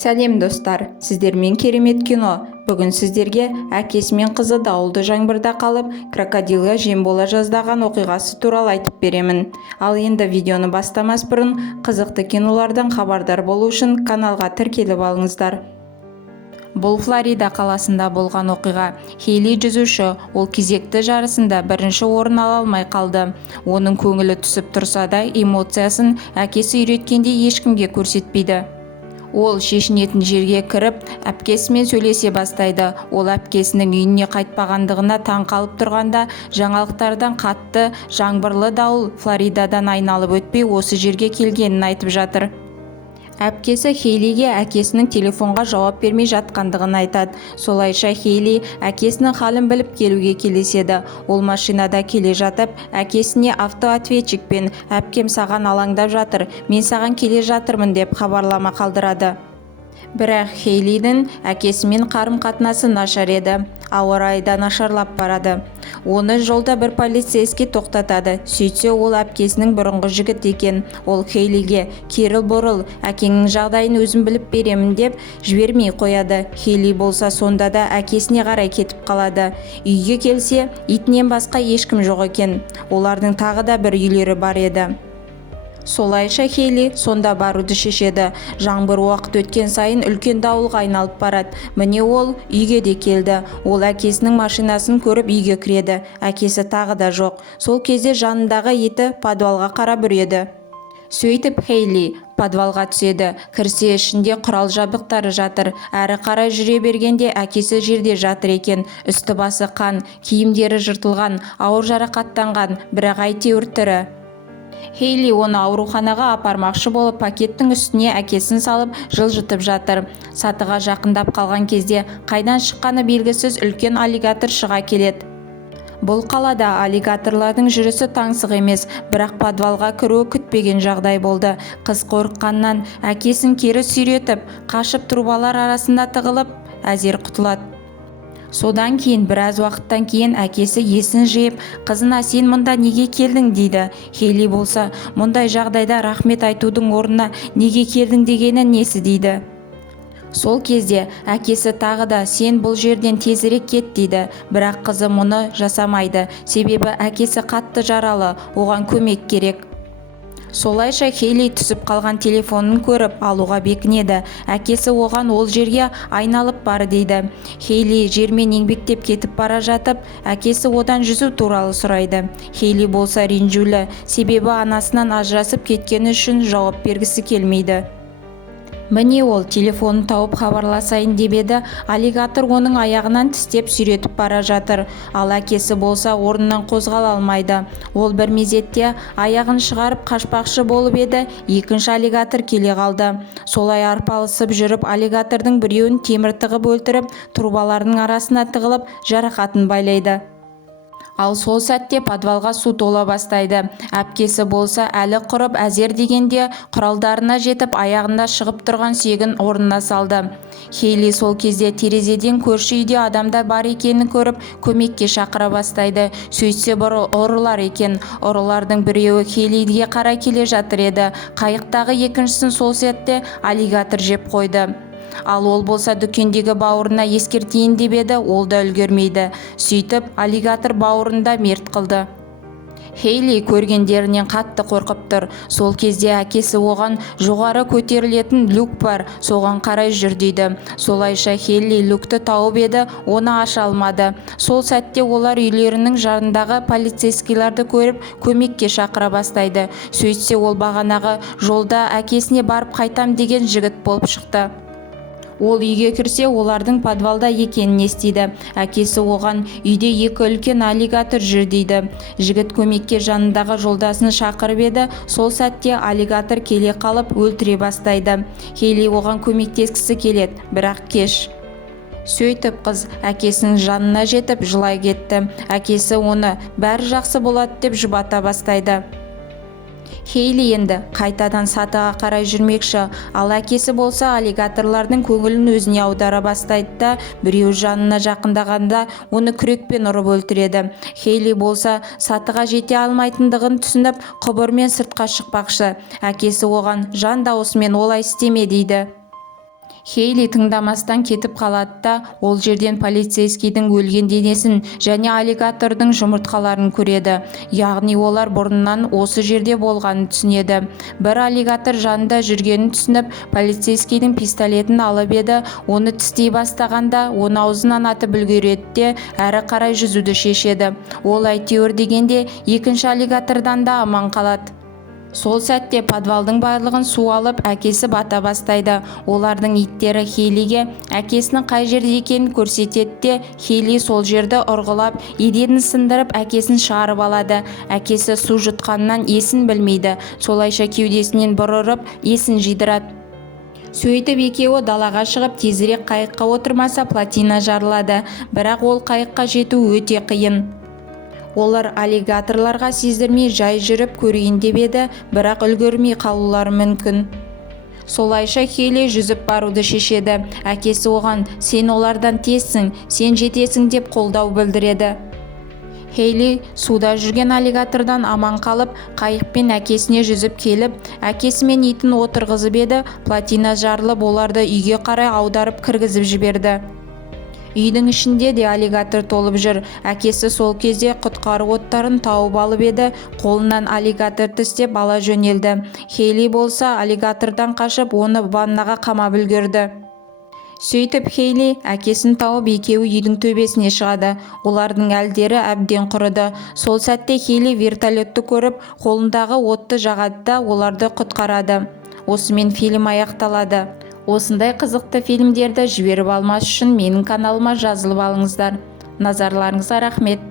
Сәлем достар, сіздермен керемет кино. Бүгін сіздерге әкесі мен қызы дауылды жаңбырда қалып, крокодилға жем бола жаздаған оқиғасы туралы айтып беремін. Ал енді видеоны бастамас бұрын қызықты кинолардан хабардар болу үшін каналға тіркеліп алыңыздар. Бұл Флорида қаласында болған оқиға. Хейли жүзуші, ол кезекті жарысында бірінші орын ала алмай қалды. Оның көңілі түсіп тұрса да, эмоциясын әкесі үйреткендей ешкімге көрсетпейді. Ол шешінетін жерге кіріп, әпкесімен сөйлесе бастайды. Ол әпкесінің үйіне қайтпағандығына таң қалып тұрғанда, жаңалықтардан қатты жаңбырлы дауыл Флоридадан айналып өтпей осы жерге келгенін айтып жатыр. Әпкесі Хейлиге әкесінің телефонға жауап бермей жатқандығын айтады. Солайша Хейли әкесінің халін біліп келуге келеседі. Ол машинада келе жатып, әкесіне автоответчикпен «Әпкем саған алаңдап жатыр, мен саған келе жатырмын» деп хабарлама қалдырады. Бірақ Хейлидің әкесімен қарым-қатынасы нашар еді. Ауа райы да нашарлап барады. Оны жолда бір полицейский тоқтатады. Сөйтсе ол әпкесінің бұрынғы жігіт екен. Ол Хейлиге «Кері бұрыл, әкеңнің жағдайын өзім біліп беремін» деп жібермей қояды. Хейли болса сонда да әкесіне қарай кетіп қалады. Үйге келсе, итінен басқа ешкім жоқ екен. Олардың тағы да бір үйлері бар еді. Солайша Хейли сонда баруды шешеді. Жаңбыр уақыт өткен сайын үлкен дауылға айналып барады. Міне ол үйге де келді. Ол әкесінің машинасын көріп үйге кіреді. Әкесі тағы да жоқ. Сол кезде жанындағы иті подвалға қарап үреді. Сөйтіп Хейли подвалға түседі. Кірсе ішінде құрал жабдықтары жатыр. Әрі қарай жүре бергенде әкесі жерде жатыр екен. Үсті басы қан, киімдері жыртылған, ауыр жарақаттанған, бірақ әйтеуір тірі. Хейли оны ауруханаға апармақшы болып пакеттің үстіне әкесін салып жылжытып жатыр. Сатыға жақындап қалған кезде қайдан шыққаны белгісіз үлкен аллигатор шыға келеді. Бұл қалада аллигаторлардың жүрісі таңсық емес, бірақ подвалға кіруі күтпеген жағдай болды. Қыз қорыққаннан әкесін кері сүйретіп, қашып трубалар арасында тығылып, әзер құтылады. Содан кейін біраз уақыттан кейін әкесі есін жиып, қызына «Сен мұнда неге келдің?» дейді. Хейли болса, мұндай жағдайда рахмет айтудың орнына «Неге келдің?» дегені несі дейді. Сол кезде әкесі тағы да «Сен бұл жерден тезірек кет» дейді. Бірақ қызы мұны жасамайды. Себебі әкесі қатты жаралы, оған көмек керек. Солайша Хейли түсіп қалған телефонын көріп алуға бекінеді. Әкесі оған ол жерге айналып бар дейді. Хейли жермен еңбектеп кетіп бара жатып, әкесі одан жүзу туралы сұрайды. Хейли болса ренжулі, себебі анасынан ажырасып кеткені үшін жауап бергісі келмейді. Міне ол телефонын тауып хабарласайын деп еді, аллигатор оның аяғынан тістеп сүйретіп бара жатыр. Ал әкесі болса орнынан қозғала алмайды. Ол бір мезетте аяғын шығарып қашпақшы болып еді, екінші аллигатор келе қалды. Солай арпалысып жүріп, аллигатордың біреуін темір тығып өлтіріп, трубалардың арасына тығылып, жарақатын байлайды. Ал сол сәтте подвалға су тола бастайды. Әпкесі болса әлі құрып әзер дегенде құралдарына жетіп аяғында шығып тұрған сүйегін орнына салды. Хейли сол кезде терезеден көрші үйде адамдар бар екенін көріп көмекке шақыра бастайды. Сөйтсе бір ұрылар екен. Ұрылардың біреуі Хейлиге қарай келе жатыр еді. Қайықтағы екіншісін сол сәтте аллигатор жеп қойды. Ал ол болса дүкендегі бауырына ескертейін деп еді, ол да үлгермейді. Сөйтіп, аллигатор бауырында мерт қылды. Хейли көргендерінен қатты қорқып тұр. Сол кезде әкесі оған жоғары көтерілетін люк бар, соған қарай жүр дейді. Солайша Хейли люкты тауып еді, оны аша алмады. Сол сәтте олар үйлерінің жанындағы полицейскийларды көріп көмекке шақыра бастайды. Сөйтсе ол бағанағы жолда әкесіне барып қайтам деген жігіт болып шықты. Ол үйге кірсе, олардың подвалда екенін естиді. Әкесі оған үйде екі үлкен аллигатор жүр дейді. Жігіт көмекке жанындағы жолдасын шақырып еді, сол сәтте аллигатор келе қалып өлтіре бастайды. Хейли оған көмектескісі келеді, бірақ кеш. Сөйтіп қыз әкесінің жанына жетіп жылай кетті. Әкесі оны «Бәрі жақсы болады» деп жұбата бастайды. Хейли енді қайтадан сатыға қарай жүрмекші, ал әкесі болса аллигаторлардың көңілін өзіне аудара бастайды да, біреу жанына жақындағанда оны күрекпен ұрып өлтіреді. Хейли болса сатыға жете алмайтындығын түсініп, құбырмен сыртқа шықпақшы. Әкесі оған жан даусымен олай істеме дейді. Хейли тыңдамастан кетіп қалады да ол жерден полицейскийдің өлген денесін және аллигатордың жұмыртқаларын көреді. Яғни олар бұрыннан осы жерде болғанын түсінеді. Бір аллигатор жанында жүргенін түсініп, полицейскийдің пистолетін алып еді, оны тістей бастағанда, оны аузынан атып үлгереді де әрі қарай жүзуді шешеді. Ол әйтеуір дегенде екінші аллигатордан да аман қалады. Сол сәтте подвалдың барлығын су алып, әкесі бата бастайды. Олардың иттері Хейлиге әкесінің қай жерде екенін көрсетеді де, Хейли сол жерді ұрғылап, еденін сындырып, әкесін шығарып алады. Әкесі су жұтқаннан есін білмейді. Солайша кеудесінен бір ұрып, есін жидырады. Сөйтіп екеуі далаға шығып, тезірек қайыққа отырмаса плотина жарылады. Бірақ ол қайыққа жету өте қиын. Олар аллигаторларға сездірмей жай жүріп көрейін деп еді, бірақ үлгермей қалулары мүмкін. Солайша Хейли жүзіп баруды шешеді. Әкесі оған «Сен олардан тезсің, сен жетесің» деп қолдау білдіреді. Хейли суда жүрген аллигатордан аман қалып, қайықпен әкесіне жүзіп келіп, әкесі мен итін отырғызып еді, плотина жарылып, оларды үйге қарай аударып кіргізіп жіберді. Үйдің ішінде де аллигатор толып жүр. Әкесі сол кезде құтқару оттарын тауып алып еді, қолынан аллигатор тістеп ала жөнелді. Хейли болса аллигатордан қашып, оны ваннаға қамап үлгерді. Сөйтіп Хейли әкесін тауып, екеуі үйдің төбесіне шығады. Олардың әлдері әбден құрыды. Сол сәтте Хейли вертолетті көріп, қолындағы отты жағады да оларды құтқарады. Осымен фильм аяқталады. Осындай қызықты фильмдерді жіберіп алмас үшін менің каналыма жазылып алыңыздар. Назарларыңызға рахмет.